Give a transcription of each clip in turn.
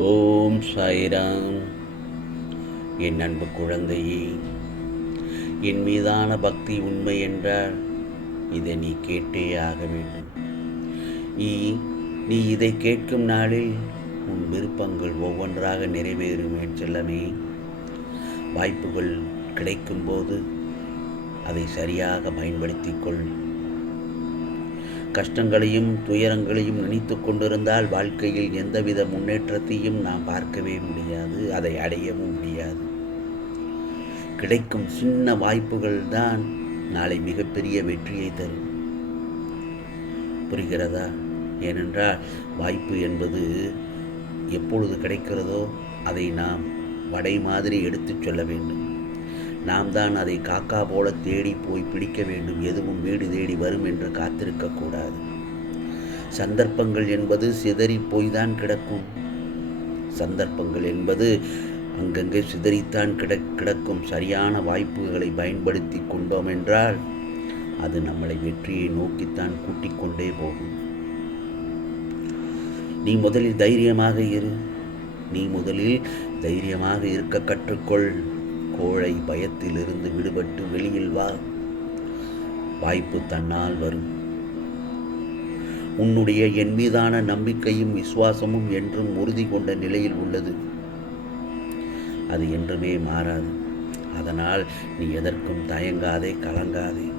ஓம் சாய்ராம். என் அன்பு குழந்தையே என் மீதான பக்தி உண்மை என்றால் இதை நீ கேட்டே ஆக வேண்டும். நீ நீ இதை கேட்கும் நாளில் உன் விருப்பங்கள் ஒவ்வொன்றாக நிறைவேறும் செல்லமே. வாய்ப்புகள் கிடைக்கும்போது அதை சரியாக பயன்படுத்திக் கொள். கஷ்டங்களையும் துயரங்களையும் நினைத்து கொண்டிருந்தால் வாழ்க்கையில் எந்தவித முன்னேற்றத்தையும் நாம் பார்க்கவே முடியாது அதை அடையவும் முடியாது. கிடைக்கும் சின்ன வாய்ப்புகள் தான் நாளை மிகப்பெரிய வெற்றியை தரும். புரிகிறதா? ஏனென்றால் வாய்ப்பு என்பது எப்பொழுது கிடைக்கிறதோ அதை நாம் வடை மாதிரி எடுத்துச் சொல்ல வேண்டும். நாம் தான் அதை காக்கா போல தேடி போய் பிடிக்க வேண்டும். எதுவும் வீடு தேடி வரும் என்று காத்திருக்கக்கூடாது சந்தர்ப்பங்கள் என்பது சிதறி போய்தான் கிடக்கும். சந்தர்ப்பங்கள் என்பது அங்கங்கே சிதறித்தான் கிட கிடக்கும். சரியான வாய்ப்புகளை பயன்படுத்தி கொண்டோம் என்றால் அது நம்மளை வெற்றியை நோக்கித்தான் கூட்டிக் கொண்டே போகும். நீ முதலில் தைரியமாக இரு. நீ முதலில் தைரியமாக இருக்க கற்றுக்கொள். கோழை பயத்திலிருந்து விடுபட்டு வெளியில் வா. வாய்ப்பு தன்னால் வரும். உன்னுடைய என் மீதான நம்பிக்கையும் விசுவாசமும் என்றும் உறுதி கொண்ட நிலையில் உள்ளது. அது என்றுமே மாறாது. அதனால் நீ எதற்கும் தயங்காதே கலங்காதே.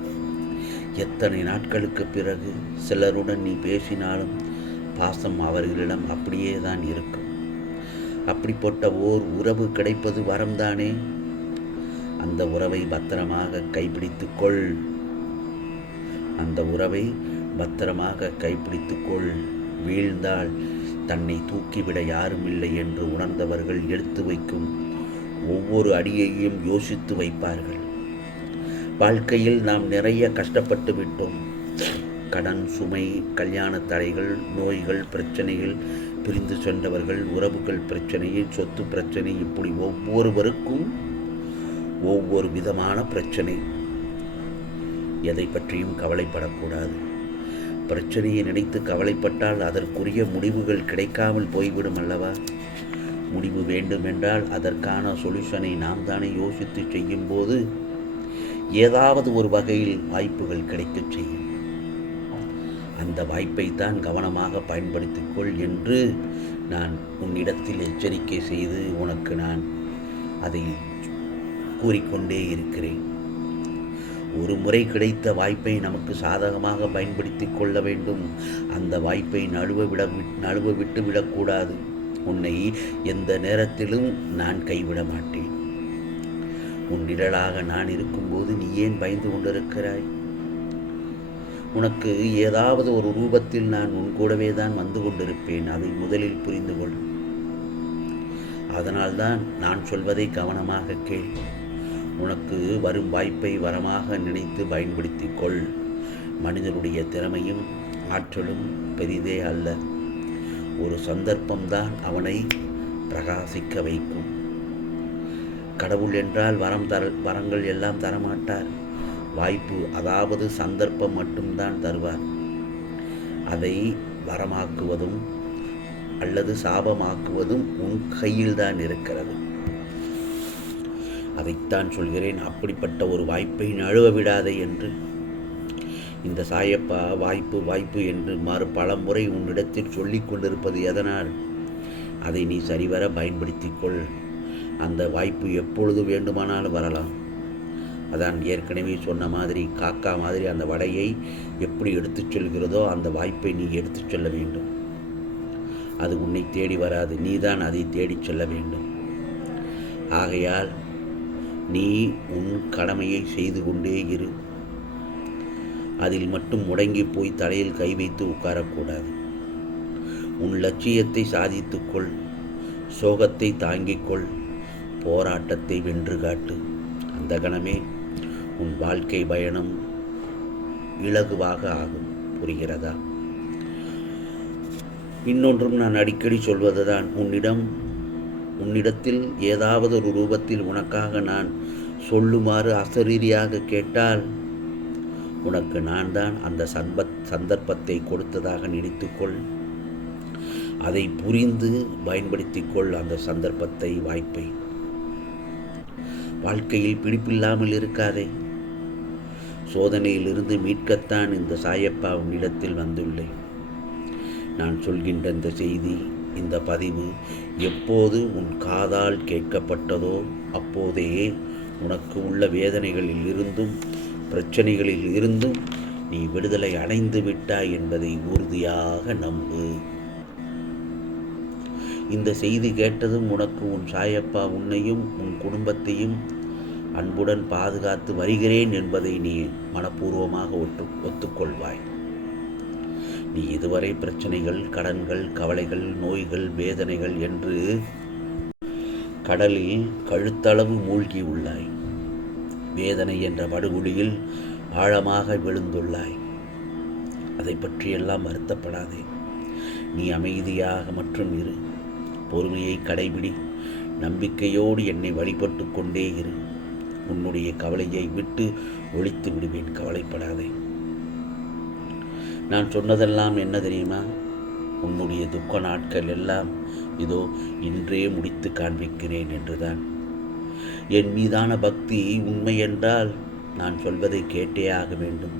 எத்தனை நாட்களுக்கு பிறகு சிலருடன் நீ பேசினாலும் பாசம் அவர்களிடம் அப்படியே தான் இருக்கும். அப்படிப்பட்ட ஓர் உறவு கிடைப்பது வரம்தானே? அந்த உறவை பத்திரமாக கைப்பிடித்துக்கொள். அந்த உறவை பத்திரமாக கைப்பிடித்துக்கொள். வீழ்ந்தால் தன்னை தூக்கிவிட யாரும் இல்லை என்று உணர்ந்தவர்கள் எடுத்து வைக்கும் ஒவ்வொரு அடியையும் யோசித்து வைப்பார்கள். வாழ்க்கையில் நாம் நிறைய கஷ்டப்பட்டு விட்டோம். கடன் சுமை கல்யாண தடைகள் நோய்கள் பிரச்சனைகள் பிரிந்து சென்றவர்கள் உறவுகள் பிரச்சனையை சொத்து பிரச்சனை இப்படி ஒவ்வொருவருக்கும் ஒவ்வொரு விதமான பிரச்சனை. எதை பற்றியும் கவலைப்படக்கூடாது. பிரச்சனையை நினைத்து கவலைப்பட்டால் அதற்குரிய முடிவுகள் கிடைக்காமல் போய்விடும் அல்லவா? முடிவு வேண்டுமென்றால் அதற்கான சொல்யூஷனை நாம் தானே யோசித்து செய்யும்போது ஏதாவது ஒரு வகையில் வாய்ப்புகள் கிடைக்கச் செய்யும். அந்த வாய்ப்பை தான் கவனமாக பயன்படுத்திக்கொள் என்று நான் உன்னிடத்தில் எச்சரிக்கை செய்து உனக்கு நான் அதை கூறிக்கொண்டே இருக்கிறேன். ஒரு முறை கிடைத்த வாய்ப்பை நமக்கு சாதகமாக பயன்படுத்தி கொள்ள வேண்டும். அந்த வாய்ப்பை நழுவ விட நழுவ விட்டு விடக்கூடாது. உன்னை எந்த நேரத்திலும் நான் கைவிட மாட்டேன். உன் நிழலாக நான் இருக்கும்போது நீ ஏன் பயந்து கொண்டிருக்கிறாய்? உனக்கு ஏதாவது ஒரு ரூபத்தில் நான் உன் கூடவே தான் வந்து கொண்டிருப்பேன். அதை முதலில் புரிந்து கொள் அதனால்தான் நான் சொல்வதை கவனமாக கேள். உனக்கு வரும் வாய்ப்பை வரமாக நினைத்து பயன்படுத்திக் கொள் மனிதனுடைய திறமையும் ஆற்றலும் பெரிதே அல்ல. ஒரு சந்தர்ப்பம்தான் அவனை பிரகாசிக்க வைக்கும். கடவுள் என்றால் வரம் தர வரங்கள் எல்லாம் தரமாட்டார். வாய்ப்பு அதாவது சந்தர்ப்பம் மட்டும்தான் தருவார். அதை வரமாக்குவதும் அல்லது சாபமாக்குவதும் உன் கையில்தான் இருக்கிறது. அதைத்தான் சொல்கிறேன். அப்படிப்பட்ட ஒரு வாய்ப்பை நழுவ விடாதே என்று. இந்த சாயப்பா வாய்ப்பு வாய்ப்பு என்று மாறு பல முறை உன்னிடத்தில் சொல்லிக் கொண்டிருப்பது எதனால்? அதை நீ சரிவர பயன்படுத்திக்கொள் அந்த வாய்ப்பு எப்பொழுது வேண்டுமானாலும் வரலாம். அதான் ஏற்கனவே சொன்ன மாதிரி காக்கா மாதிரி அந்த வடையை எப்படி எடுத்துச் செல்கிறதோ அந்த வாய்ப்பை நீ எடுத்துச் செல்ல வேண்டும். அது உன்னை தேடி வராது. நீதான் அதை தேடிச் செல்ல வேண்டும். ஆகையால் நீ உன் கடமையை செய்து கொண்டே இரு. அதில் மட்டும் முடங்கி போய் தலையில் கை வைத்து உட்காரக்கூடாது. உன் லட்சியத்தை சாதித்துக்கொள் சோகத்தை தாங்கிக்கொள் போராட்டத்தை வென்று காட்டு. அந்த கணமே உன் வாழ்க்கை பயணம் இலகுவாக ஆகும். புரிகிறதா? இன்னொன்றும் நான் அடிக்கடி சொல்வதுதான். உன்னிடம் உன்னிடத்தில் ஏதாவது ஒரு ரூபத்தில் உனக்காக நான் சொல்லுமாறு அசரீரியாக கேட்டால் உனக்கு நான் தான் அந்த சன்பத் சந்தர்ப்பத்தை கொடுத்ததாக நினைத்துக்கொள். அதை புரிந்து பயன்படுத்திக் கொள் அந்த சந்தர்ப்பத்தை வாய்ப்பை. வாழ்க்கையில் பிடிப்பில்லாமல் இருக்காதே. சோதனையிலிருந்து மீட்கத்தான் இந்த சாயப்பா உன்னிடத்தில் வந்துள்ளேன். நான் சொல்கின்ற இந்த செய்தி இந்த பதிவு எப்போது உன் காதால் கேட்கப்பட்டதோ அப்போதே உனக்கு உள்ள வேதனைகளில் இருந்தும் பிரச்சனைகளில் இருந்தும் நீ விடுதலை அடைந்து விட்டாய் என்பதை உறுதியாக நம்பு. இந்த செய்தி கேட்டதும் உனக்கு உன் சாயப்பா உன்னையும் உன் குடும்பத்தையும் அன்புடன் பாதுகாத்து வருகிறேன் என்பதை நீ மனப்பூர்வமாக ஒட்டு ஒத்துக்கொள்வாய். நீ இதுவரை பிரச்சனைகள் கடன்கள் கவலைகள் நோய்கள் வேதனைகள் என்று கடலில் கழுத்தளவு மூழ்கி உள்ளாய். வேதனை என்ற படுகுழியில் ஆழமாக விழுந்துள்ளாய். அதை பற்றியெல்லாம் வருத்தப்படாதே. நீ அமைதியாக மற்றும் இரு. பொறுமையை கடைபிடி. நம்பிக்கையோடு என்னை வழிபட்டு கொண்டே இரு. உன்னுடைய கவலையை விட்டு ஒழித்து விடுவேன். கவலைப்படாதே. நான் சொன்னதெல்லாம் என்ன தெரியுமா? உன்னுடைய துக்க நாட்கள் எல்லாம் இதோ இன்றே முடித்து காண்பிக்கிறேன் என்றுதான். என் மீதான பக்தி உண்மை என்றால் நான் சொல்வதை கேட்டே ஆக வேண்டும்.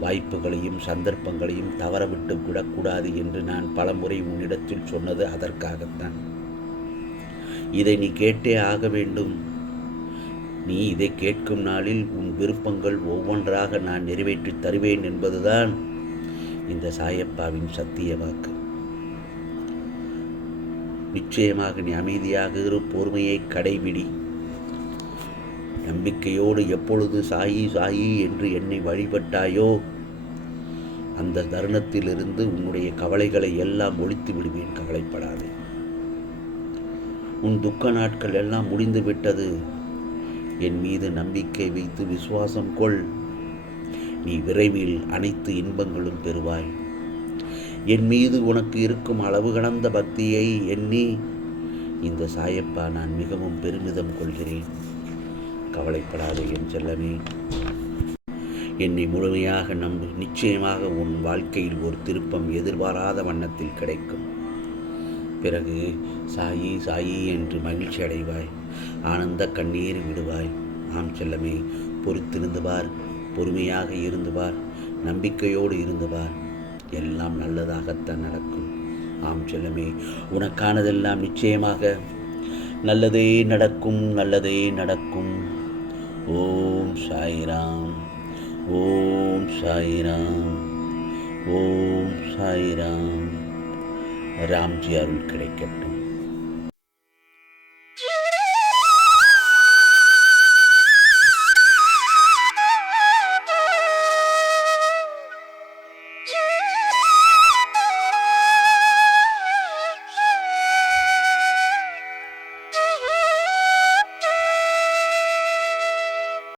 வாய்ப்புகளையும் சந்தர்ப்பங்களையும் தவறவிட்டு விடக்கூடாது என்று நான் பலமுறை உன்னிடத்தில் சொன்னது அதற்காகத்தான். இதை நீ கேட்டே ஆக வேண்டும். நீ இதை கேட்கும் நாளில் உன் விருப்பங்கள் ஒவ்வொன்றாக நான் நிறைவேற்றி தருவேன் என்பதுதான் இந்த சாயப்பாவின் சத்திய வாக்கு. நிச்சயமாக நீ அமைதியாக இரு பொறுமையை கடைபிடி. நம்பிக்கையோடு எப்பொழுது சாயி சாயி என்று என்னை வழிபட்டாயோ அந்த தருணத்திலிருந்து உன்னுடைய கவலைகளை எல்லாம் ஒழித்து விடுவேன் கவலைப்படாதே. உன் துக்க நாட்கள் எல்லாம் முடிந்து விட்டது என் மீது நம்பிக்கை வைத்து விசுவாசம் கொள். நீ விரைவில் அனைத்து இன்பங்களும் பெறுவாய். என் மீது உனக்கு இருக்கும் அளவு கடந்த பக்தியை எண்ணி இந்த சாயப்பா நான் மிகவும் பெருமிதம் கொள்கிறேன். கவலைப்படாதே என் செல்லமே. என்னை முழுமையாக நம்பு நிச்சயமாக உன் வாழ்க்கையில் ஒரு திருப்பம் எதிர்பாராத வண்ணத்தில் கிடைக்கும். பிறகு சாயி சாயி என்று மகிழ்ச்சி அடைவாய். ஆனந்த கண்ணீர் விடுவாய். ஆம் செல்லமே பொறுத்திருந்து பார். பொறுமையாக இருந்துவார் நம்பிக்கையோடு இருந்துவார் எல்லாம் நல்லதாகத்தான் நடக்கும். ஆம் செல்லமே உனக்கானதெல்லாம் நிச்சயமாக நல்லதே நடக்கும் நல்லதே நடக்கும். ஓம் சாய்ராம் ஓம் சாய்ராம் ஓம் சாய்ராம். ராம்ஜி அருள் கிடைக்கட்டும்.